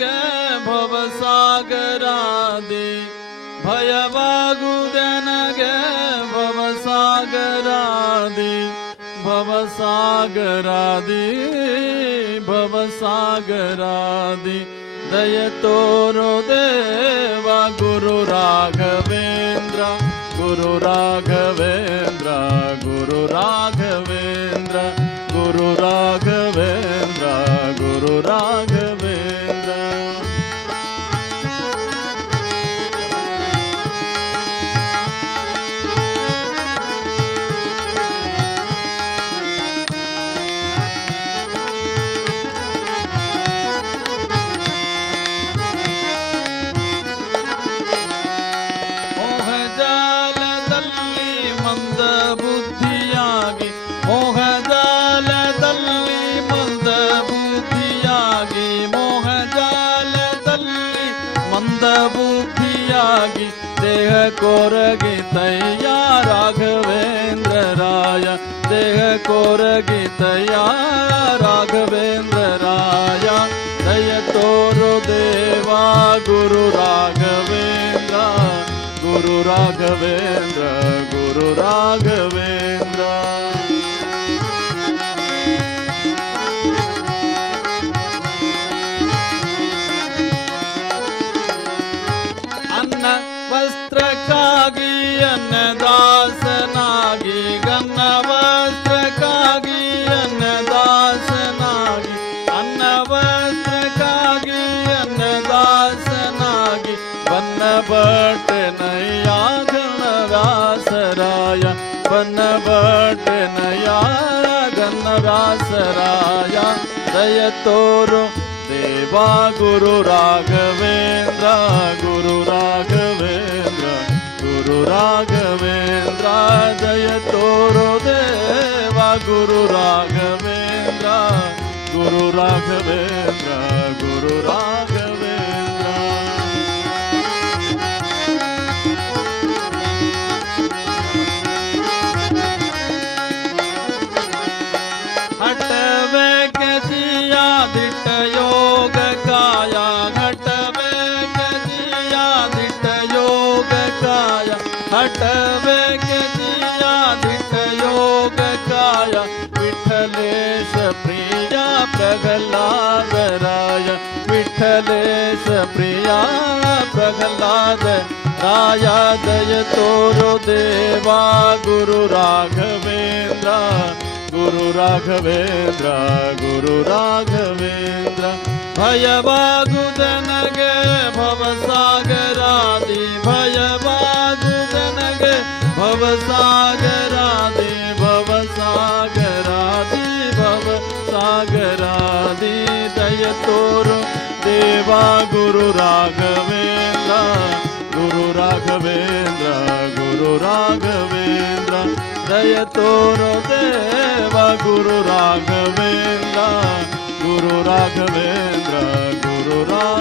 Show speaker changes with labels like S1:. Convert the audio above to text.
S1: ग भवावसागरादि भागु दे गरादि भवागरादि भवागरादि देवा गुरु राघवेन्द्र गुरु राघवेन्द्र गुरु राघवेन्द्र गुरु राघवेन्द्र। গুরু রাগ कोर गीतया राघवेन्द्र राय देह कोर गीतया राघवेन्द्र राय दय कोरो देवा गुरु राघवेन्द्र। गुरु राघवेन्द्र गुरु राघवेन्द्र। ವಸ್ತ್ರಕ್ಕಾಗಿ ಅನ್ನದಾಸನಾಗಿ ಗನ್ನ ವಸ್ತ್ರಕ್ಕಾಗಿ ಅನ್ನದಾಸನಾಗಿ ಅನ್ನ ವಸ್ತ್ರಕ್ಕಾಗಿ ಅನ್ನದಾಸನಾಗಿ ಬನ್ನ ಬಟ್ಟೆನಯ್ಯ ಗಣದಾಸರಾಯ ಬನ್ನ ಬಟ್ಟೆನಯ್ಯ ಗನ್ನರಾಸರಾಯ ದಯ ತೋರು ದೇವಾ ಗುರು ರಾಘವೇಂದ್ರ ಗುರು. राघवेंद्र, गुरु राघवेंद्र गुरु राघवेंद्र। हटवे के सिया दिट योग काया? हटवे के सिया दिट योग काया? हटवे राया विठलेश प्रिया प्रहलाद राया। विठलेश प्रिया प्रहलाद राया। दय तोरो देवा गुरु राघवेंद्र। गुरु राघवेंद्र गुरु राघवेंद्र। भयवागुदनगे ಗುರು ರಾಘವೇಂದ್ರ ಗುರು ರಾಘವೇಂದ್ರ ಗುರು ರಾಘವೇಂದ್ರ ದಯ ತೋರೋ ದೇವ ಗುರು ರಾಘವೇಂದ್ರ ಗುರು ರಾಘವೇಂದ್ರ ಗುರು ರಾಘ